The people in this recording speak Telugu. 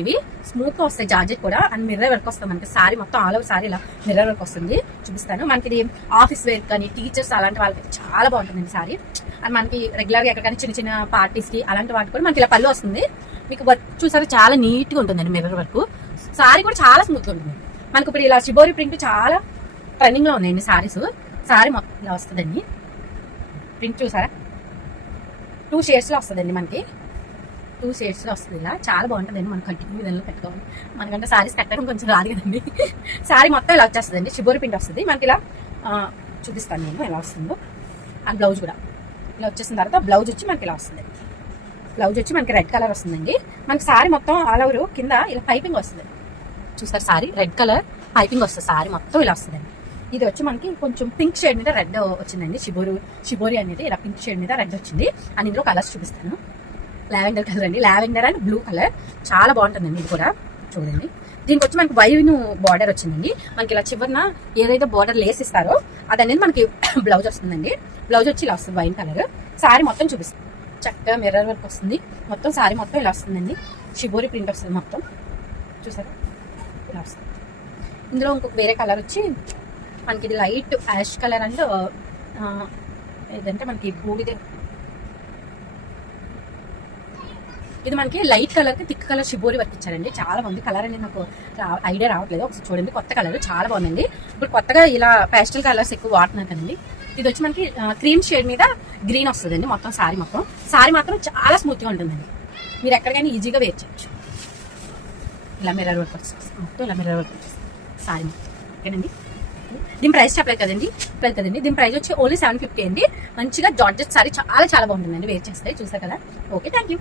వస్తాయండి ఇవి, స్మూత్ గా వస్తాయి. జార్జెట్ కూడా అండ్ మిర్రర్ వర్క్ వస్తుంది మనకి. సారీ మొత్తం ఆల్ ఓవర్ సారీ ఇలా మిర్రర్ వర్క్ వస్తుంది. చూపిస్తాను. మనకి ఇది ఆఫీస్ వేర్ కానీ టీచర్స్ అలాంటి వాళ్ళకి చాలా బాగుంటుందండి సారీ. అండ్ మనకి రెగ్యులర్ గా ఎక్కడికైనా చిన్న చిన్న పార్టీస్ కి అలాంటి వాటి కూడా మనకి ఇలా పళ్ళు వస్తుంది. మీకు వర్క్ చూసారా చాలా నీట్ గా ఉంటుందండి మిర్రర్ వర్క్. సారీ కూడా చాలా స్మూత్ గా ఉంటుంది. మనకి ఇప్పుడు ఇలా షిబోరి ప్రింట్ చాలా ట్రెండింగ్ లో ఉన్నాయండి సారీస్. సారీ మొత్తం ఇలా వస్తుందండి. ప్రింట్ చూసారా 2 షేడ్స్ లో వస్తుందండి మనకి. 2 షేడ్స్ లో వస్తుంది. ఇలా చాలా బాగుంటుందండి. మనం కంటిన్యూ విధంగా పెట్టుకోవాలి. మనకంటే సారీస్ కట్టడం కొంచెం రాదు కదండి. సారీ మొత్తం ఇలా వచ్చేస్తుందండి. షిబోరి ప్రింట్ వస్తుంది మనకి. ఇలా చూపిస్తాను నేను ఎలా వస్తుందో. అండ్ బ్లౌజ్ కూడా ఇలా వచ్చేసిన తర్వాత బ్లౌజ్ వచ్చి మనకి ఇలా వస్తుంది. బ్లౌజ్ వచ్చి మనకి రెడ్ కలర్ వస్తుందండి. మనకి సారీ మొత్తం ఆల్ ఓవర్ కింద ఇలా పైపింగ్ వస్తుంది. చూసారు సారీ రెడ్ కలర్ పైపింగ్ వస్తుంది. సారీ మొత్తం ఇలా వస్తుందండి. ఇది వచ్చి మనకి కొంచెం పింక్ షేడ్ మీద రెడ్ వచ్చిందండి. షిబోరి అనేది ఇలా పింక్ షేడ్ మీద రెడ్ వచ్చింది. అండ్ ఇందులో కలర్స్ చూపిస్తాను. లావెండర్ కలర్ అండి. లావెండర్ అండ్ బ్లూ కలర్ చాలా బాగుంటుందండి. ఇది కూడా చూడండి. దీనికి వచ్చి మనకి వైన్ బార్డర్ వచ్చిందండి. మనకి ఇలా చివరిన ఏదైతే బార్డర్ లేస్ ఇస్తారో అది అనేది మనకి బ్లౌజ్ వస్తుందండి. బ్లౌజ్ వచ్చి ఇలా వస్తుంది వైన్ కలర్. సారీ మొత్తం చూపిస్తుంది. చక్కగా మిర్రర్ వర్క్ వస్తుంది. మొత్తం సారీ మొత్తం ఇలా వస్తుందండి. షిబోరి ప్రింట్ వస్తుంది మొత్తం. చూసారా ఇలా వస్తుంది. ఇందులో ఇంకొక వేరే కలర్ వచ్చి మనకి ఇది లైట్ యాష్ కలర్ అండ్ ఏదంటే మనకి బూడిద, ఇది మనకి లైట్ కలర్ కి థిక్ కలర్ షిబోరి వర్క్ ఇచ్చారండి. చాలా బాగుంది. కలర్ అనేది నాకు ఐడియా రావట్లేదు. ఒకసారి చూడండి. కొత్త కలర్ చాలా బాగుందండి. ఇప్పుడు కొత్తగా ఇలా పేస్టల్ కలర్స్ ఎక్కువ వాడుతున్నారు కదండి. ఇది వచ్చి మనకి క్రీమ్ షేడ్ మీద గ్రీన్ వస్తుందండి. మొత్తం సారీ మాత్రం చాలా స్మూత్ గా ఉంటుందండి. మీరు ఎక్కడికైనా ఈజీగా వేర్ చేయొచ్చు. ఇలా మిర్రర్ వర్క్ వస్తుంది మొత్తం. ఇలా మిర్రర్ వర్క్ వచ్చేస్తుంది సారీ మొత్తం. ఓకేనండి. దీని ప్రైస్ చెప్పలేదు కదండి. దీని ప్రైస్ వచ్చి ఓన్లీ 750 అండి. మంచిగా జార్జెట్ సారీ చాలా చాలా బాగుంటుందండి వేర్ చేస్తే. చూసారు కదా. Okay, thank you.